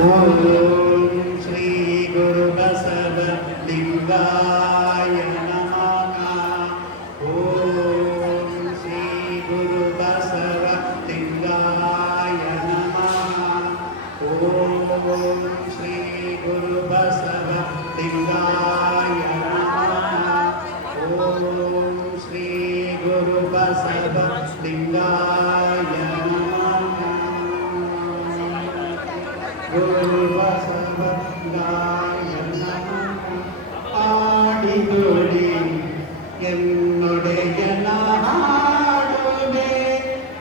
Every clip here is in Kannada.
ಓಂ ಶ್ರೀ ಗುರು ಬಸವ ಲಿಂಗಾಯ ನಮಃ. ಓಂ ಶ್ರೀ ಗುರು ಬಸವ ಲಿಂಗಾಯ ನಮಃ. ಓಂ ಶ್ರೀ ಗುರು ಬಸವ ಲಿಂಗಾಯ ನಮಃ. ಓಂ ಶ್ರೀ ಗುರು ಬಸವ ಲಿಂಗಾಯ ನಮಃ. ಗುರು ಬಸವ ಲಿಂಗಾಯ ನಮಃ. ಆಡಿದೊಡೆ ಎನ್ನೊಡೆಯನ ಹಾಡುವೆ,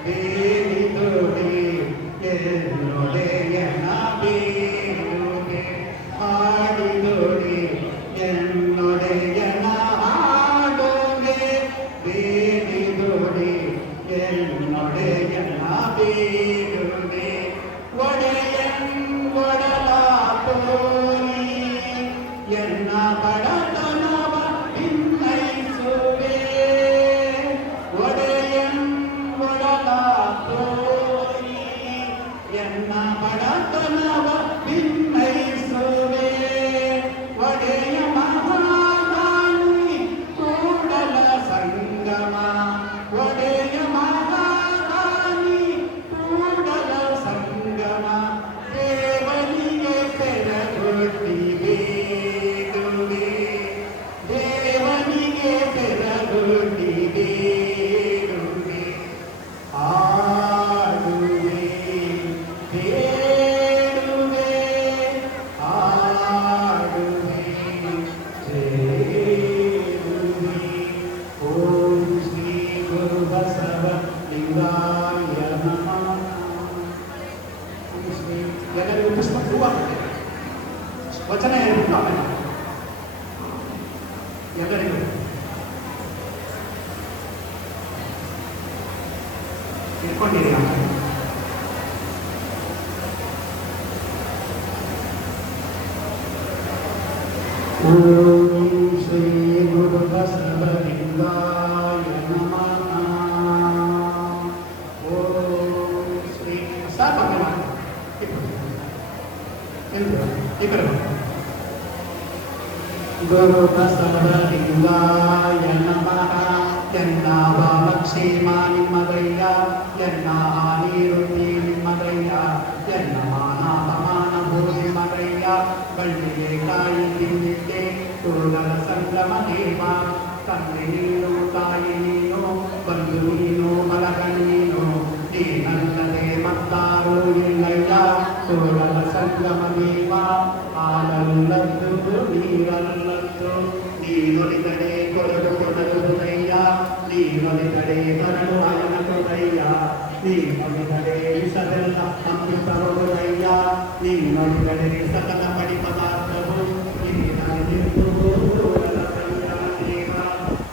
ಬೇಡಿದೊಡೆ ಎನ್ನೊಡೆಯನ ಬೇಡುವೆ. ಹಾಡಿದೊಡೆ ಎನ್ನೊಡೆಯನ ಹಾಡುವೆ, ಬೇಡಿದೊಡೆ ಎನ್ನೊಡೆಯನ ಬೇಡುವೆ. ಒಡೆಯನ್ ಒಡಲ ತೋರಿ ಎನ್ನ ಬಡತನವ ಭಿನ್ನೈಸುವೆ. ಒಡೆಯನ್ ಒಡಲ ತೋರಿ ಎನ್ನ ಬಡತನವ ಭಿನ್ನೈಸುವೆ. ಒಡೆಯ ಮಹಾದಾನಿ ಕೂಡಲ ಸಂಗಮ. ಒಡೆಯ ಮಹಾದಾನಿ ಕೂಡಲ ಸಂಗಮ. ದೇವನಿಗೆ ತೆರಗೊಡ್ಡಿ ಬೇಡುವೆ, ದೇವನಿಗೆ ತೆರಗೊಡ್ಡಿ ಬೇಡುವೆ. ಆಡುವೆ ಬೇಡುವೆ, ಆಡುವೆ ಬೇಡುವೆ. ಓಂ ಶ್ರೀ ಗುರು ಬಸವ ಲಿಂಗಾಯ ನಮಃ. ಎಲ್ಲರಿಗೂ ಪುಷ್ಪ ಹೂವಾಗುತ್ತೆ. ವಚನ ಹೇಳ್ಬಿಟ್ಟು ಆಮೇಲೆ ಎಲ್ಲರಿಗೂ ಇಟ್ಕೊಂಡಿರಿ. ಆಮೇಲೆ ಓಂ ಶ್ರೀ ಗುರು ಬಸವ ಲಿಂಗಾಯ ನಮಃ. ಓಂ ಶ್ರೀ ಸಾಕು ಗುರು ಬಸವ ಲಿಂಗಾಯ ನಮಃ. ಎನ್ನ ವಾಮಕ್ಷೇಮ ನಿಮ್ಮದಯ್ಯ, ಎನ್ನ ಹಾನಿರುದ್ಧಿ ನಿಮ್ಮದಯ್ಯ, ಎನ್ನ ಮಾನ ಭೂ ನಿಮ್ಮದಯ್ಯ. ಬಳ್ಳಿಗೆ ಕಾಯಿ ತಿನ್ನಿದ್ದೆ ಕೂಡಲ ಸಂಗಮ ದೇವ. ತಂದೆ ನೀನು ತಾಯಿ ನೀನು ಬಂಧು ನೀನು ಬಳಗ ನೀನು, ನೀನಲ್ಲದೆ ಮತ್ತಾರು ಇಲ್ಲಯ್ಯ ಕೂಡಲ ಸಂಗಮ ದೇವ. ಹಾಲಲ್ಲದ್ದು ನೀರಲ್ಲದ್ದು, ನೀನೊಲಿದರೆ ಕೊರಡು ಕೊಡಲು ಹೃದಯ, ನೀನೊಲಿದರೆ ಕರಡು ಅಯನ ಹೃದಯ, ನೀನೊಲಿದರೆ ವಿಷವೆಲ್ಲ ಅಮೃತ ಹೃದಯ, ನೀನೊಲಿದರೆ ಸಕಲ ಪಡಿ ಪದಾರ್ಥವು ನೀನಿದ್ದು ಕೂಡಲ ಸಂಗಮ ದೇವ.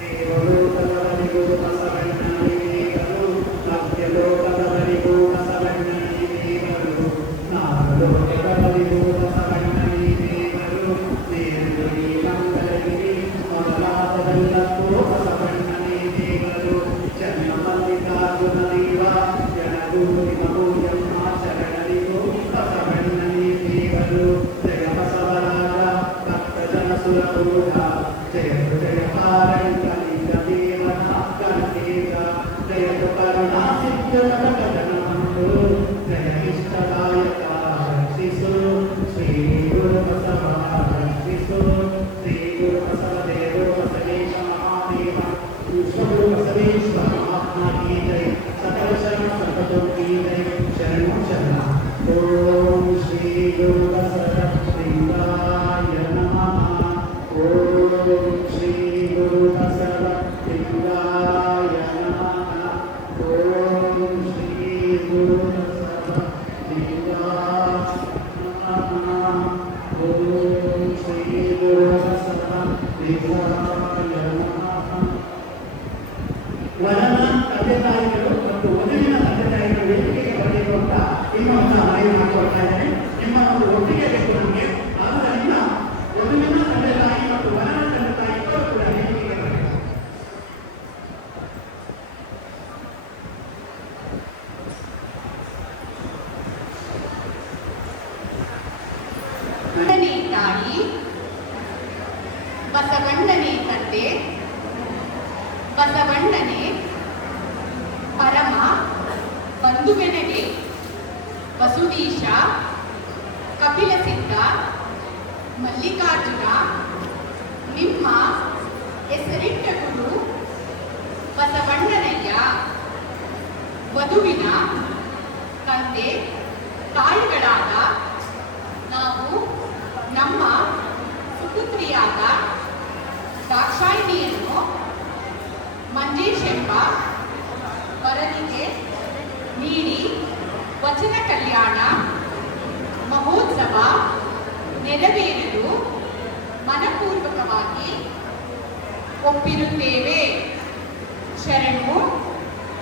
ದೇವಲೋಕದವರಿಗೂ ಬಸವಣ್ಣನೇ ದೇವರು, ಸತ್ಯಲೋಕದವರಿಗೂ ಬಸವಣ್ಣನೇ ದೇವರು, ನಾಗಲೋಕದವರಿಗೂ ಬಸವಣ್ಣನೇ ದೇವರು. ನೀರುಳಿ ಮಂಗಳಗಿರಿ ಮೊದಲಾದವೆಲ್ಲಕ್ಕೂ ಬಸವಣ್ಣನೇ ದೇವರು. ಜನ್ಮ ಮಲ್ಲಿಕಾರ್ಜುನ ದೇವ ಜನಗೂರಿ ಮಹೋಯಮ್ಮ ಶರಣರಿಗೂ ಬಸವಣ್ಣನೇ ದೇವರು. ಜಯ ಬಸವರಾಜ ಭಕ್ತ ಜನ ಸುರಪೂಜ, ಜಯ ಜಯ ಪಾರಂಕಲಿಂಗ ದೇವನ ಗಣೇಶ. ಜಯತು ಕರುಣಾ ಸಿದ್ಧ ಜಗಜನಮಂದು, ಜಯ ಇಷ್ಟದಾಯಕ ರಕ್ಷಿಸು ಶ್ರೀ ಗುರು ಬಸವ ರಕ್ಷಿಸು. ಶ್ರೀ ಗುರು ಬಸವ ದೇವ ಬಸವೇಶ ಮಹಾದೇವ ಗುರು ಬಸವೇಶ್ವರ ಮಹಾತ್ಮ ಕೀ ಜೈ. ಸಕಲ ಶರಣ ಸರ್ವತೋ ಕೀ ಜೈ. ಶರಣು ಶರಣ. ಓಂ ಶ್ರೀ ಗುರು ಬಸವ ಲಿಂಗಾಯ ನಮಃ. ಓಂ ಶ್ರೀ ಗುರು ಬಸವ ಲಿಂಗಾಯ ನಮಃ. ಓಂ ಶ್ರೀ ಗುರು ಬಸವ ಲಿಂಗಾಯ ನಮಃ. ಓಂ ಶ್ರೀ ಗುರು ಬಸವ ಲಿಂಗಾಯ ನಮಃ. ವರನ ತಂದೆ ತಾಯಿಗಳು ಮತ್ತು ವಧುವಿನ ತಂದೆ ತಾಯಿಗಳು ವೇದಿಕೆಗೆ ಬರಲಿರುವಂತ ಇನ್ನೊಂದು ಮನವಿ ಮಾಡಿಕೊಡ್ತಾ ಇದ್ದೇನೆ. ನಿಮ್ಮ ಒಂದು ಒಪ್ಪಿಗೆ ಬೇಕು ನಮಗೆ. ಆದ್ದರಿಂದ ವಧುವಿನ ತಂದೆ ತಾಯಿ ಮತ್ತು ವರನ ತಂದೆ ತಾಯಿ ಇಬ್ಬರು ಕೂಡ ವೇದಿಕೆಗೆ ಬರಬೇಕು. ಬಸವಣ್ಣನೇ ತಂದೆ, ಬಸವಣ್ಣನೇ ಪರಮ ಬಂಧುವೆನಗೆ, ವಸುದೀಶ, ಕಪಿಲಸಿದ್ಧ, ಮಲ್ಲಿಕಾರ್ಜುನ ನಿಮ್ಮ ಹೆಸರಿಟ್ಟ ಗುರು ಬಸವಣ್ಣನಯ್ಯ. ವಧುವಿನ ತಂದೆ ತಾಯಿಗಳಾದ ನಾವು ನಮ್ಮ ಸುಪುತ್ರಿಯಾದ ದಾಕ್ಷಾಯಿಣಿಯನ್ನು ಮಂಜೇಶ್ ಎಂಬ ವರದಿಗೆ ನೀಡಿ ವಚನ ಕಲ್ಯಾಣ ಮಹೋತ್ಸವ ನೆರವೇರಲು ಮನಪೂರ್ವಕವಾಗಿ ಒಪ್ಪಿರುತ್ತೇವೆ. ಶರಣು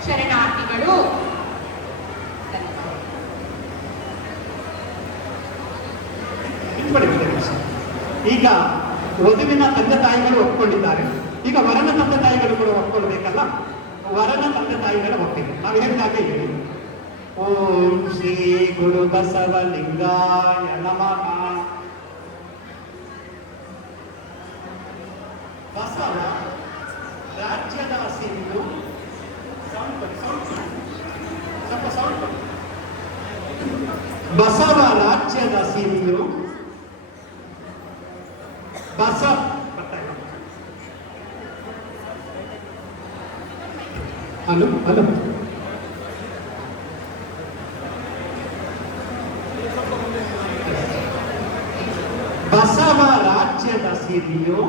ಶರಣಾರ್ಥಿಗಳು. ಈಗ ವಧುವಿನ ತಂದೆ ತಾಯಿಗಳು ಒಪ್ಕೊಂಡಿದ್ದಾರೆ. ಈಗ ವರನ ತಂದೆ ತಾಯಿಗಳು ಕೂಡ ಒಪ್ಕೊಳ್ಬೇಕಲ್ಲ. ವರನ ತಂದೆ ತಾಯಿಗಳ ಒಪ್ಪಿಗೆ ನಾವು ಹೇಳಿದಾಗ ಹೇಳಿ. ಓಂ ಶ್ರೀ ಗುರು ಬಸವಲಿಂಗಾಯ ನಮಃ. ಬಸವ ರಾಜ್ಯದ ಸಿಂಧು. ಬಸವ ರಾಜ್ಯದ ಸಿಂಧು. ಬಸವ ಹಲೋ ಹಲೋ ಬಸವ ರಾಜ್ಯದ ಸಿರಿಯು,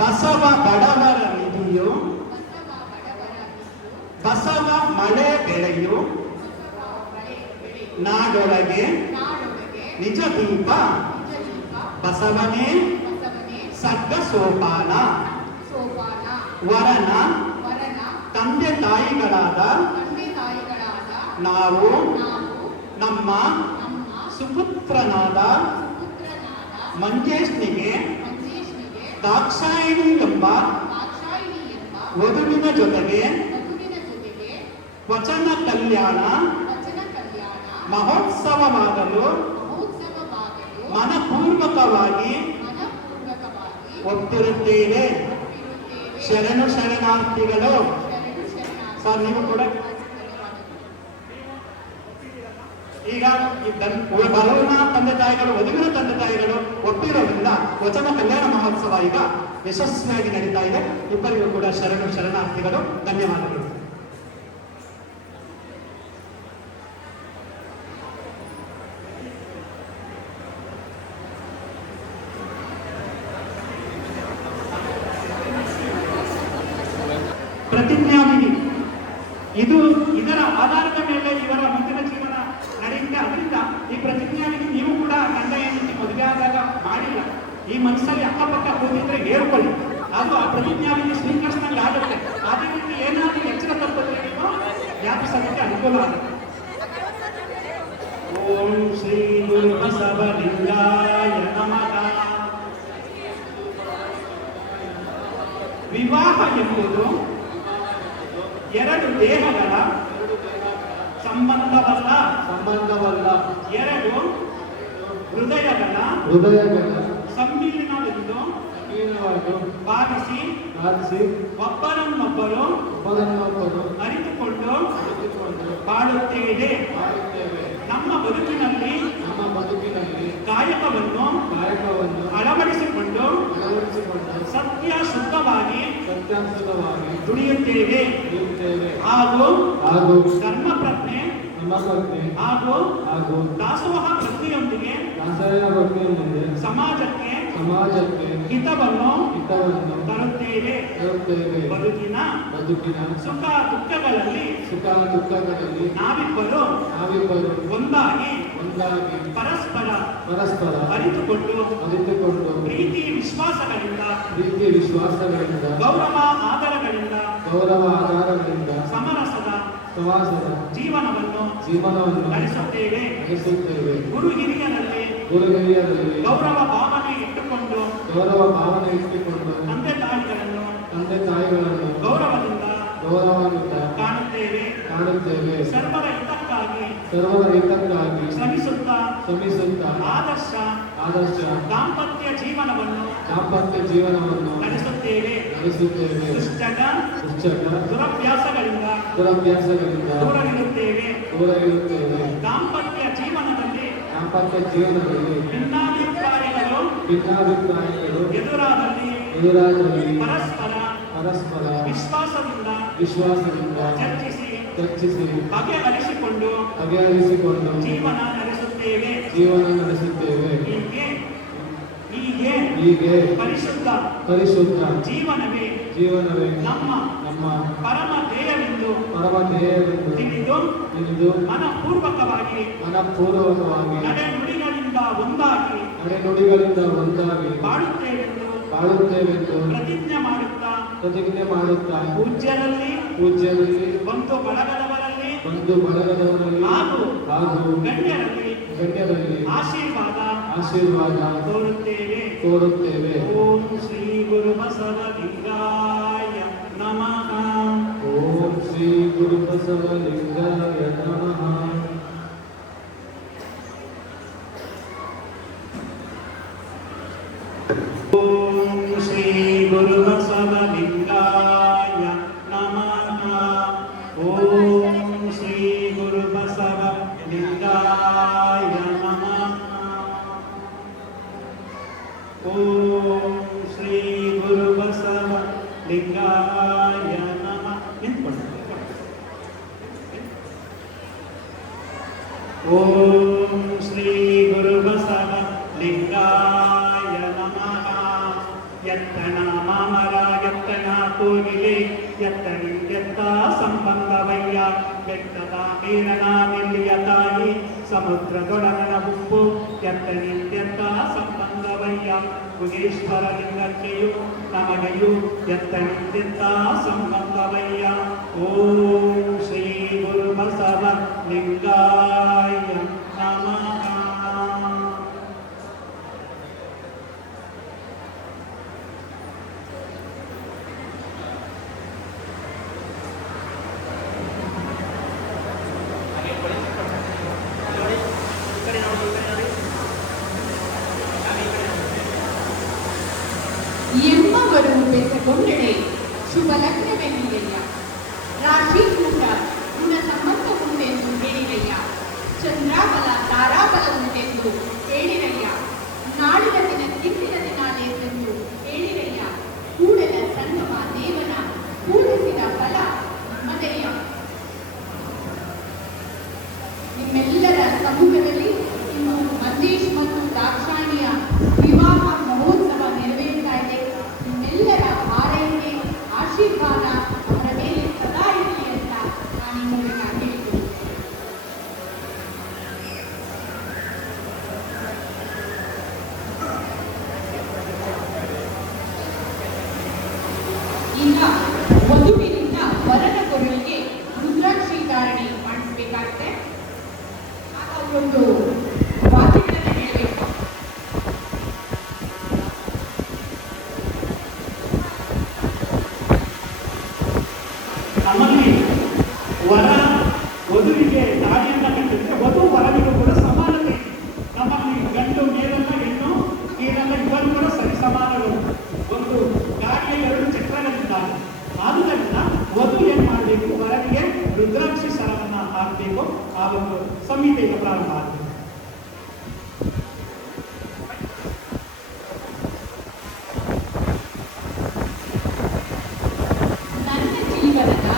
ಬಸವ ಬಡವರ ನಿಧಿಯು, ಬಸವ ಮಳೆ ಬೆಳೆಯು, ನಾಡೊಳಗೆ ನಿಜ ದೀಪ ಬಸವನೇ ಸಡ್ಡ ಸೋಪಾನ. ವರನ ತಂದೆ ತಾಯಿಗಳಾದ ನಾವು ನಮ್ಮ ಸುಪುತ್ರನಾದ ಮಂಜೇಶ್ನಿಗೆ ದಾಕ್ಷಾಯಿಣಿ ಎಂಬ ವಧುವಿನ ಜೊತೆಗೆ ವಚನ ಕಲ್ಯಾಣ ಮಹೋತ್ಸವವಾಗಲು ಮನಪೂರ್ವಕವಾಗಿ ಒಪ್ಪಿರುತ್ತೇವೆ. ಶರಣು ಶರಣಾರ್ಥಿಗಳು. ಸರ್ ನೀವು ಕೂಡ ಈಗ ಬಲವನ ತಂದೆ ತಾಯಿಗಳು ವಧುವಿನ ತಂದೆ ತಾಯಿಗಳು ಒಪ್ಪಿರೋದ್ರಿಂದ ವಚನ ಕಲ್ಯಾಣ ಮಹೋತ್ಸವ ಈಗ ಯಶಸ್ವಿಯಾಗಿ ನಡೀತಾ ಇದೆ. ಇಬ್ಬರಿಗೂ ಕೂಡ ಶರಣು ಶರಣಾರ್ಥಿಗಳು. ಧನ್ಯವಾದಗಳು. ಪ್ರತಿಜ್ಞಾವಿಧಿ ಇದರ ಆಧಾರದ ಮೇಲೆ ಇವರ ಮುಂದಿನ ಜೀವನ ನಡೆಯುತ್ತೆ. ಅದರಿಂದ ಈ ಪ್ರತಿಜ್ಞಾವಿಧಿ ನೀವು ಕೂಡ ಗಂಡ ಹೆಂಡತಿ ಮದುವೆ ಆದಾಗ ಮಾಡಿಲ್ಲ, ಈ ಮನಸ್ಸಲ್ಲಿ ಅಕ್ಕಪಕ್ಕ ಹೋಗಿದ್ರೆ ಹೇಳ್ಕೊಳ್ಳಿ. ಅದು ಆ ಪ್ರತಿಜ್ಞಾವಿಧಿ ಸ್ವೀಕರಿಸಿದಂಗೆ ಆಗುತ್ತೆ. ಅದೇ ರೀತಿ ಏನಾದರೂ ಎಚ್ಚರ ತಪ್ಪಿದ್ರೆ ನೀವು ವ್ಯಾಪಿಸೋದಕ್ಕೆ ಅನುಕೂಲ ಆಗುತ್ತೆ. ಓಂ ಶ್ರೀ ಗುರು ಬಸವಲಿಂಗಾಯ ನಮಃ. ವಿವಾಹ ಎಂಬುದು ಎರಡು ದೇಹಗಳ ಸಂಬಂಧವಲ್ಲ, ಎರಡು ಹೃದಯಗಳ ಸಮ್ಮಿಲನವೆಂದು ಭಾವಿಸಿ ಒಬ್ಬರನ್ನೊಬ್ಬರು ಅರಿತುಕೊಂಡು ಬಾಳುತ್ತೇವೆ. ನಮ್ಮ ಬದುಕಿನಲ್ಲಿ ಕಾಯಕವನ್ನು ಅಳವಡಿಸಿಕೊಂಡು ಸತ್ಯ ಶುದ್ಧವಾಗಿ ದುಡಿಯುತ್ತೇವೆ. ಹಾಗೂ ಧರ್ಮ ಪ್ರಜ್ಞೆ ಹಾಗೂ ದಾಸೋಹ ಪ್ರಜ್ಞೆಯೊಂದಿಗೆ ಸಮಾಜಕ್ಕೆ ಹಿತವನ್ನು ತರುತ್ತೇವೆ. ಬದುಕಿನ ಸುಖ ದುಃಖಗಳಲ್ಲಿ ನಾವಿಬ್ಬರು ಒಂದಾಗಿ ಪರಸ್ಪರ ಅರಿತುಕೊಂಡು ಪ್ರೀತಿ ವಿಶ್ವಾಸಗಳಿಂದ ಗೌರವ ಆಧಾರಗಳಿಂದ ಸಮರಸದ ಜೀವನವನ್ನು ನಡೆಸುತ್ತೇವೆ. ಗುರು ಹಿರಿಯರಲ್ಲಿ ಗೌರವ ಭಾವನೆ ಇಟ್ಟುಕೊಂಡು ತಂದೆ ತಾಯಿಗಳನ್ನು ಗೌರವದಿಂದ ಕಾಣುತ್ತೇವೆ. ಸರ್ವರ ಹಿತಕ್ಕಾಗಿ ಶ್ರಮಿಸುತ್ತಾ ಆದರ್ಶ ದಾಂಪತ್ಯ ಜೀವನವನ್ನು ನಡೆಸುತ್ತೇವೆ. ದುಶ್ಚಟ ದುರಭ್ಯಾಸಗಳಿಂದ ದೂರವಿರುತ್ತೇವೆ. ದಾಂಪತ್ಯ ಜೀವನದಲ್ಲಿ ಭಿನ್ನಾಭಿಪ್ರಾಯಗಳು ಎದುರಾದಲ್ಲಿ ಪರಸ್ಪರ ವಿಶ್ವಾಸದಿಂದ ಚರ್ಚಿಸಿ ಬಗೆಹರಿಸಿಕೊಂಡು ಜೀವನ ನಡೆಸುತ್ತೇವೆ. ಹೀಗೆ ಪರಿಶುದ್ಧ ಜೀವನವೇ ನಮ್ಮ ಪರಮ ಧ್ಯೇಯವೆಂದು ತಿಳಿದು ಮನಪೂರ್ವಕವಾಗಿ ನಡೆನುಡಿಗಳಿಂದ ಒಂದಾಗಿ ಬಾಳುತ್ತೇವೆಂದು ಪ್ರತಿಜ್ಞೆ ಮಾಡುತ್ತಾ ಪೂಜ್ಯರಲ್ಲಿ ಬಂಧು ಬಳಗದವರಲ್ಲಿ ಹಾಗೂ ಗಣ್ಯರಲ್ಲಿ ಆಶೀರ್ವಾದ ಕೋರುತ್ತೇವೆ. ಓಂ ಶ್ರೀ ಗುರು ಬಸವಲಿಂಗಾಯ ನಮಃ. ಓಂ ಶ್ರೀ ಗುರು ಬಸವಲಿಂಗಾಯ ನಮಃ. ಓಂ ಶ್ರೀ ಗುರು ಬಸವಲಿಂಗಾಯ ನಮಃ. ಓಂ ಶ್ರೀ ಗುರು ಬಸವಲಿಂಗಾಯ ನಮಃ. ಓಂ ಶ್ರೀ ಗುರು ಬಸವಲಿಂಗಾಯ ನಮಃ. ಓಂ ಶ್ರೀ ಗುರು ಬಸವಲಿಂಗಾಯ ನಮಃ. ಎತ್ತನ ಮಾಮರ ಎತ್ತನ ಕೋಗಿಲೆ ಎತ್ತ ಸಂಬಂಧವಯ್ಯ ಬೆಟ್ಟದ ಮೇರನ ನೆಲ್ಲಿಯ ತಾಯಿ ಸಮುದ್ರದೊಳಗನ ಉಪ್ಪು ಎತ್ತ ಸಂಬಂಧವಯ್ಯ ಗುಗೇಶ್ವರ ಲಿಂಗಕ್ಕೆಯು ನಮಗೆಯು ಎತ್ತ ಸಂಬಂಧವಯ್ಯ. ಓಂ ಶ್ರೀ ಗುರು ಬಸವ ಲಿಂಗಾಯ ನಮಃ. ಎಂಬವರು ಬೆಸಗೊಂಡಡೆ ಶುಭ ಲಗ್ನವೆನ್ನಿದೆಯ. ರಾಶಿ ಕೂಡ ಗುಣ ಸಂಬಂಧ ಉಂಟೆಂದು ಹೇಳಿರಯ್ಯ. ಚಂದ್ರಾಬಲ ತಾರಾಬಲ ಉಂಟೆಂದು ಹೇಳಿರಯ್ಯ. ನಾಡಿನ ದಿನ ತಿಂಡಿನ ದಿನಾಲೆಂದು ಹೇಳಿರಯ್ಯ. ಕೂಡಲ ಸಂಗಮ ದೇವನ ಪೂಜಿಸಿದ ಫಲ ಮದೆಯ. ನಿಮ್ಮೆಲ್ಲರ ಸಮ್ಮುಖದಲ್ಲಿ ಇನ್ನು ಮಂಜೇಶ್ ಮತ್ತು ದಾಕ್ಷಾಯಿಣಿಯ ವಿವಾಹ ಮಹೋತ್ಸವ ನೆರವೇರ್ತಾ ಇದೆ. ನಿಮ್ಮೆಲ್ಲರ ಹಾರೈಕೆ ಆಶೀರ್ವಾದ ಅವರ ಮೇಲೆ ಸದಾ ಇರಲಿ ಅಂತ ನಾನು ನಿಮಗೆ ಹೇಳ್ತೀನಿ. ಈಗ ವಧುವಿನಿಂದ ವರನ ಕೊರಳಿಗೆ ರುದ್ರಾಕ್ಷಿ ಧಾರಣೆ ಮಾಡಿಸಬೇಕಾಗುತ್ತೆ. ಆಗ ಒಂದು ವಾಕ್ಯಗಳನ್ನು ಹೇಳಬೇಕು. ನಮ್ಮಲ್ಲಿ ವರ ವಧುವಿಗೆ ತಾಳಿಯನ್ನ ಕಟ್ಟಿದ್ರೆ ವಧು ವರನಿಗೂ ಕೂಡ ಸಮಾನತೆ. ನಮ್ಮಲ್ಲಿ ಗಂಡು ಮೇಲಲ್ಲ ಹೆಣ್ಣು ಕೀಳಲ್ಲ ಇಬ್ಬರು ಕೂಡ ಸರಿ ಸಮಾನಗಳು. ಒಂದು ಗಾಡಿಯ ಎರಡು ಚಕ್ರಗಳಿದ್ದಾವೆ. ಆದುದರಿಂದ ವಧು ಏನ್ ಮಾಡಬೇಕು, ವರನಿಗೆ ರುದ್ರಾಕ್ಷಿ ಸರವನ್ನ ಹಾಕಬೇಕು. ಆ ಒಂದು ಸಂಹಿತೆಗೆ ಪ್ರಾರಂಭ ಆಗಬೇಕು. ನನ್ನ ಜೀವನದ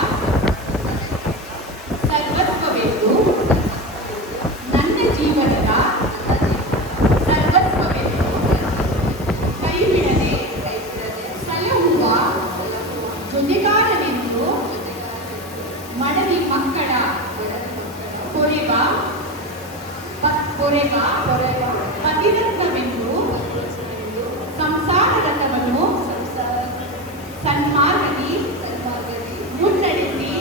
ಸರ್ವಸ್ವವೆಂದು ನನ್ನ ಜೀವನದ ಸರ್ವಸ್ವವೆಂದು ಕೈ ಬಿಡದೆ ಸಲಹುವ ಜೊತೆಗಾರನೆಂದು ಮಡದಿ ಮಕ್ಕಳ ಕೊರೆವ ಪತಿರತ್ನವೆಂದು ಸಂಸಾರ ರಥವನ್ನು ಸನ್ಮಾರ್ಗದಿ ಮುನ್ನಡೆಸಿ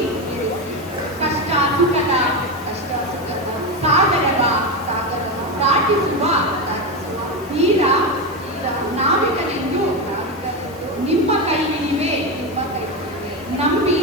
ಕಷ್ಟ ಸುಖದ ಸಾಗರವ ದಾಟಿಸುವ ತೀರ ನಾವಿಕರೆಂದು ನಿಮ್ಮ ಕೈ ಹಿಡಿವೆ ನಂಬಿ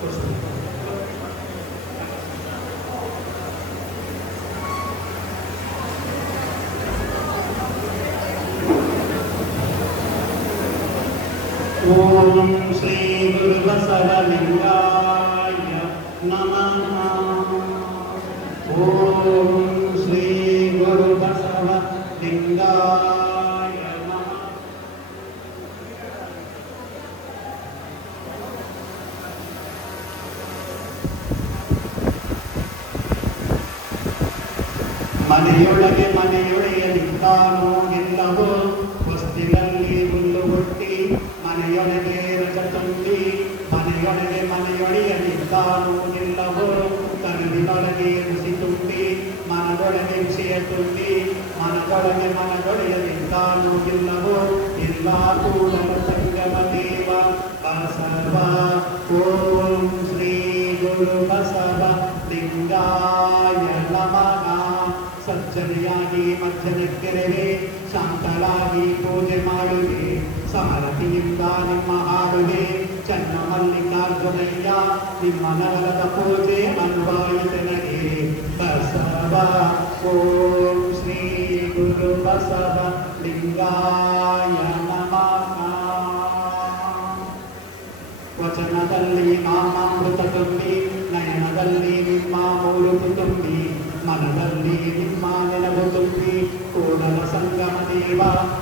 ಓಂ ಶ್ರೀ ಗುರು ಬಸವಲಿಂಗಾಯ ನಮಃ. ಓಂ ಶ್ರೀ ಗುರು ಬಸವಲಿಂಗಾಯ ನಮಃ. ಮನೆಯೊಳಗೆ ಮನೆಯೊಳೆಯಲಿದ್ದಾನೋ ಎಲ್ಲವೋ ಹೊಸ್ತಿಲಲ್ಲಿ ಹುಲ್ಲು ಹುಟ್ಟಿ ಮನೆಯೊಳಗೆ ರಸ ತುಂಬಿ ಮನೆಯೊಳಗೆ ಮನೆಯೊಳೆಯಲಿದ್ದಾನೋ ಎಲ್ಲವೋ ಕರುವಿನೊಳಗೆ ರುಸಿ ತುಂಬಿ ಮನದೊಳಗೆ ವಿಷಯ ತುಂಬಿ ಮನದೊಳಗೆ ಮನದೊಳೆಯಲಿದ್ದಾನೋ ಎಲ್ಲವೋ ಎಲ್ಲ ಕೂಡಲ ಸಂಗಮ ದೇವ ಬಸವ. ಓಂ ಶ್ರೀ ಗುರು ಬಸವ ಲಿಂಗಾಯ ನಮಃ. ಸಜ್ಜನೆಯಾಗಿ ಮಜ್ಜನಕ್ಕೆರೆವೆ ಶಾಂತಳಾಗಿ ಪೂಜೆ ಮಾಡುವೆ ಸಮರತಿಯಿಂದ ನಿಮ್ಮ ಹಾಡುವೆ ಚನ್ನ ಮಲ್ಲಿಕಾರ್ಜುನಯ್ಯ ನಿಮ್ಮ ನಗರದ ಪೂಜೆ ಅನ್ವಾಯಿತನಗೆ ಬಸವ. ಓಂ ಶ್ರೀ ಗುರು ಬಸವ ಲಿಂಗಾಯ ನಮಃ. ವಚನದಲ್ಲಿ ನಾಮಾಮೃತ ತುಂಬಿ ನಯನದಲ್ಲಿ ನಿಮ್ಮ ಮೂರುತು ತುಂಬಿ ಮನದಲ್ಲಿ ನಿಮ್ಮ ನೆನಪು ತುಂಬಿ ಕೂಡಲ ಸಂಗಮ ದೇವ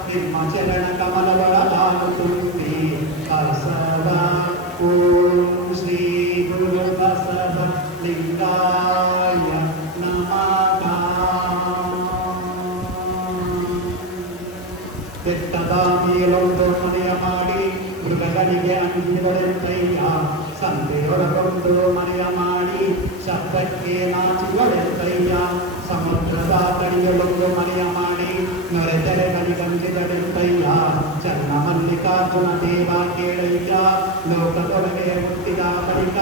ನಿಮ್ಮ ಚರಣ ಕಮಲಗಳ ಲಾಲು ತುಂಬಿ ಬಸವ. ಓಂ ಶ್ರೀ ಗುರು ಬಸವ ಲಿಂಗಾಯ ನಮಃ. ಬೆಟ್ಟದ ಮೇಲೊಂದು ಮನೆಯ ಮಾಡಿ ಮೃಗಗಳಿಗೆ ಅಂಗಿಗೊಳೆಂತಯ್ಯ ಸಂತೆಯೊಳಗೊಂದು ಮನೆಯ ಮಾಡಿ ಶಬ್ದಕ್ಕೆ ನಾಚಿಗೊಳೆಂತಯ್ಯ ಸಮುದ್ರದ ಕಡೆಯೊಳೊಂದು ಮನೆಯ ಮಾಡಿ ನೊರೆತೆರೆ ಕಲಿಗಂಗಿದಳೆಂತಯ್ಯ ಚನ್ನ ಮಲ್ಲಿಕಾರ್ಜುನ ದೇವ ಕೇಳಯ್ಯ ಲೋಕದೊಳಗೆ ಹುಟ್ಟಿದ ಬಳಿಕ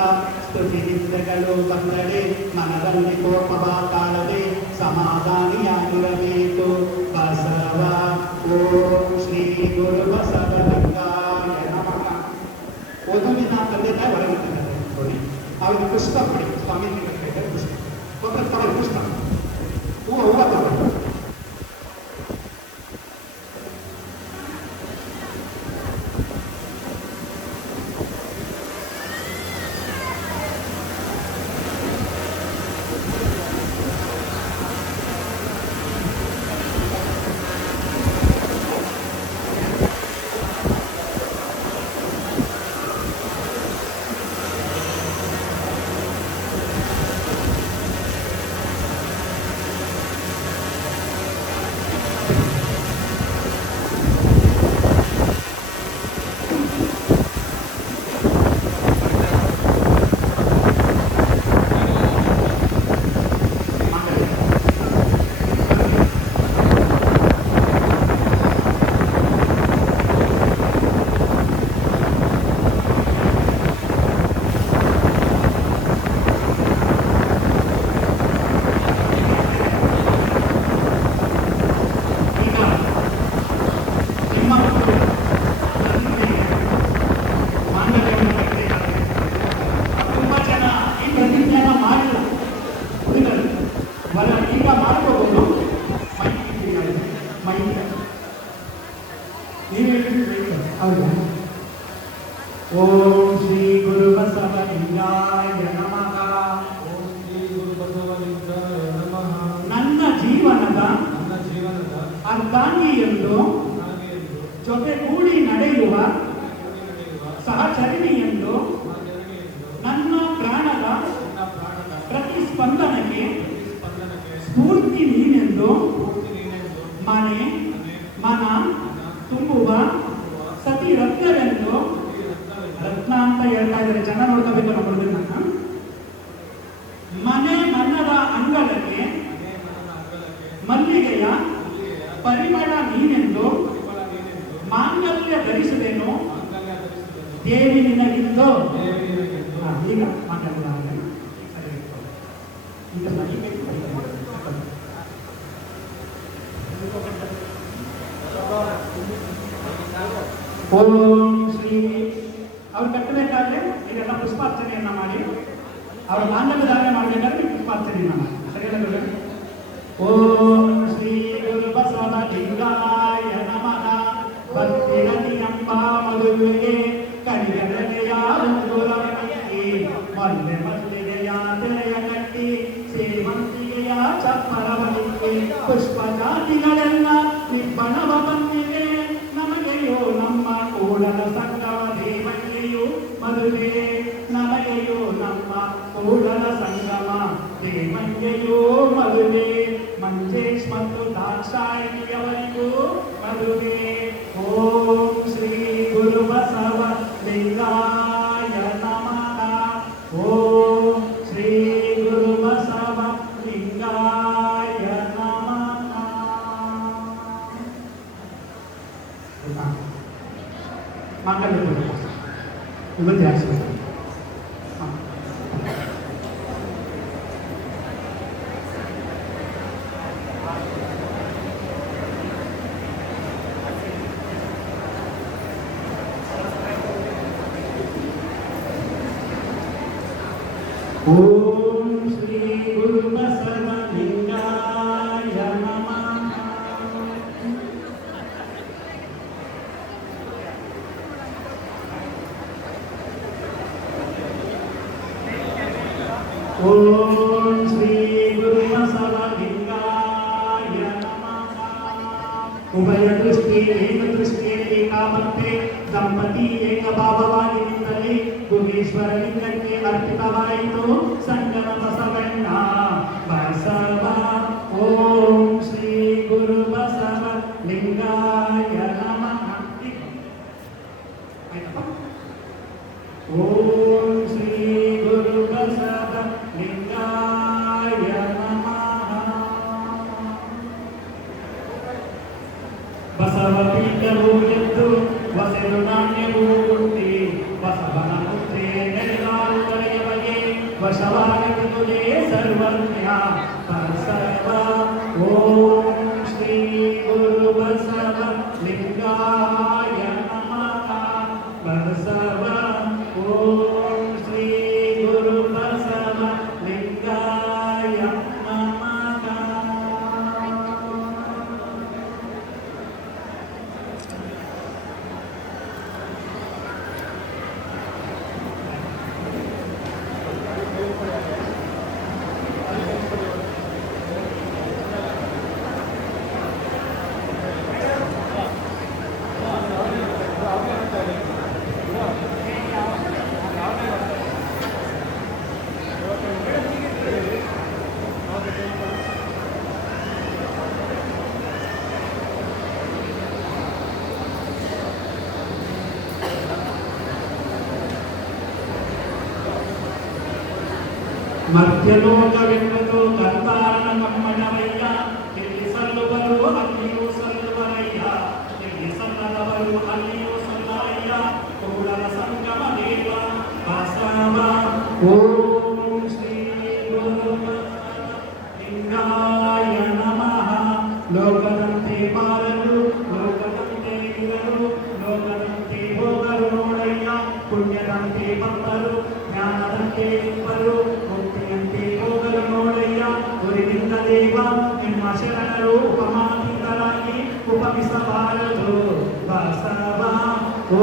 ಸ್ತುತಿ ನಿಂದೆಗಳು ಬಂದಡೆ ಮನದಲ್ಲಿ ಕೋಪವ ಕಾಳದೆ ಸಮಾಧಾನಿಯಾಗಿರಬೇಕು ಬಸವ. ಓಂ ಶ್ರೀ ಗುರು ಬಸವಲಿಂಗಾಯ ನಮಃ. ವಧುವಿನ ತಂದೆ ತಾಯಿ ಹೊರಗಿಟ್ಟಿದ್ದಾರೆ ನೋಡಿ, ಅವ್ರಿಗೆ ಪುಷ್ಪ ಕೊಡಿ ಸ್ವಾಮಿ ಪುಷ್ಪ ಒಬ್ಬರು ತಗೊಳ್ಳಿ ಪುಷ್ಪ ಹೂವು ತಗೊಳ್ಳಿ. ಓಂ ಶ್ರೀ ಗುರು ಬಸವಲಿಂಗಾಯ ನಮಃ. ಓಂ ಶ್ರೀ ಗುರು ಬಸವಲಿಂಗಾಯ ನಮಃ. ನನ್ನ ಜೀವನದ ಅರ್ಧಾಂಗಿ ಎಂದು ಜೊತೆಗೂಡಿ ನಡೆಯುವ ಸಹಚರಣಿ ಎಂದು ನನ್ನ ಪ್ರಾಣದ ಪ್ರತಿಸ್ಪಂದನಕ್ಕೆ ಸ್ಫೂರ್ತಿ ನೀನೆಂದು ಮನೆ ಮನ ತುಂಬುವ ಸತಿ ರತ್ನವೆಂದು ರತ್ನ ಅಂತ ಹೇಳ್ತಾ ಇದ್ದಾರೆ. ಜನ ನೋಡ್ಕೋಬೇಕು ನಮ್ಮ ಹುಡುಗರನ್ನ. ಮನೆ ಮನದ ಅಂಗಳಕ್ಕೆ ಮಲ್ಲಿಗೆಯ ಪರಿಮಳ ನೀನೆಂದು ಮಾಂಗಲ್ಯ ಧರಿಸುವೆನು ದೇವಿ ನಿನಗಿಂದು. ಈಗ ಮಾತಾಡಿದ ಈಗ ಓಂ ಶ್ರೀ ಅವ್ರು ಕಟ್ಟಬೇಕಾದ್ರೆ ಇದೆಲ್ಲ ಪುಷ್ಪಾರ್ಚನೆಯನ್ನ ಮಾಡಿ, ಅವರು ಮಾಂಗಲ್ಯ ಧಾರಣೆ ಮಾಡಬೇಕಾದ್ರೆ ನೀವು ಪುಷ್ಪಾರ್ಚನೆಯನ್ನ ಮಾಡಿ. ಸರಿಯಲ್ಲ? ಓಂ ಶ್ರೀ ಗುರು ಬಸವಲಿಂಗಾಯ ನಮಃ. ಭಕ್ತಿರತಿ ಅಂಬಾ ಮದುವೆಗೆ ಕಡಿಗಡೆಯ ರಂಗುರವನಿಗೆ ಮಲ್ಲೆ ಮಲ್ಲಿಗೆಯ ತೆರೆಯ ಕಟ್ಟಿ ಸೇವಂತಿಗೆಯ ಚಪ್ಪರವನಿಗೆ ಪುಷ್ಪ ಜಾತಿಗಳೆಲ್ಲ ನಿಬ್ಬಣವ ಬಂದಿವೆ. ನಮಗೆಯೋ ನಮ್ಮ ಕೂಡಲ ಸಂಗಮ ದೇವತೆಯು ಮದುವೆ, ನಮಗೆಯೋ ನಮ್ಮ ಕೂಡಲ ಸಂಗಮ ದೇವತೆಯೋ ಮದುವೆ. ಮಂಜೇಶ್ ಮತ್ತು ದಾಕ್ಷಾಯಿಣಿಯವರಿಗೂ ಮದುವೆ. ಓಂ ಶ್ರೀ ಗುರು ಬಸವ ಲಿಂಗಾಯ ನಮಃ. ಓಂ ಶ್ರೀ ಗುರು ಬಸವ ಲಿಂಗಾಯ ನಮಃ. ಮಾಂಗಲ್ಯ ಇವತ್ತು ಹಾಕ್ಸ್ಬೇಕು. ಓಂ ಶ್ರೀ ಗುರು ಬಸವ ಲಿಂಗಾಯ ನಮಃ. ಓಂ ಶ್ರೀ ಗುರು ಬಸವ ಲಿಂಗಾಯ ನಮಃ. ಉಭಯ ದೃಷ್ಟಿ ಏಕ ದೃಷ್ಟಿಯಲ್ಲಿ ಕಾಮಂತೆ ದಂಪತಿ ಏಕಭಾವವಾಗಿನಿಂದಲೇ ಗುರುಶ್ವರ ಲಿಂಗಕ್ಕೆ ಅರ್ಪಿತವಾಯಿತು ಸಂಗಮ ಬಸವಣ್ಣ ಬಸವ. ಓಂ ಶ್ರೀ ಗುರು ಬಸವ ಲಿಂಗಾಯ ನಮಃ. ಓಂ ಶ್ರೀ ಗುರು ಬಸವ ಲಿಂಗಾಯ ನಮಃ. ಬಸವ ಪೀಠವು ಎದ್ದು ವಸೆದು ನಾಣ್ಯವು ಹುಟ್ಟಿ ಬಸವನ ಪುತ್ರೆ ನೆಲೆಗಾಲು ತೊಳೆಯವಗೆ ವಶವಾಗಿರುವುದೇ ಸರ್ವಜ್ಞ ಬಸವ. ಓಂ ಶ್ರೀ ಗುರು ಬಸವ ಲಿಂಗಾಯ ನಮಃ ಬಸವ. ಓಂ ಶ್ರೀ ಗುರು ಬಸವ ಲಿಂಗಾಯ ನಮಃ. ಮಧ್ಯಲೋಕವೆಂಬುದು ಕರ್ತಾರನ ಕಮ್ಮಣವಯ್ಯ. ಇಲ್ಲಿ ಸಲ್ಲುವರು ಅಲ್ಲಿಯೂ ಸಲ್ಲುವರಯ್ಯ, ಇಲ್ಲಿ ಸಲ್ಲದವರು ಅಲ್ಲಿಯೂ ಸಲ್ಲವಯ್ಯ. ಕೂಡಲ ಸಂಗಮ ದೇವ ಬಸವ. ಓಂ ಶ್ರೀ ಗುರು ಬಸವ ಲಿಂಗಾಯ ನಮಃ. ಲೋಕದಂತೆ ಬಾರಲು ಲೋಕದಂತೆ ಇರಲು ಲೋಕದಂತೆ ಹೋಗಲು ನೋಡಯ್ಯ. ಪುಣ್ಯದಂತೆ ಭಕ್ತರು ಜ್ಞಾನದಂತೆ ಇಬ್ಬರು ಮುಕ್ತಿಯಂತೆ ಹೋಗಲು ನೋಡಯ್ಯ. ಗುರುವಿಂದ ದೇವ ನಿಮ್ಮ ಶರಣರು ಉಪಮಾತೀತರಾಗಿ ಉಪಮಿಸಬಾರದು ಬಸವ. ಓ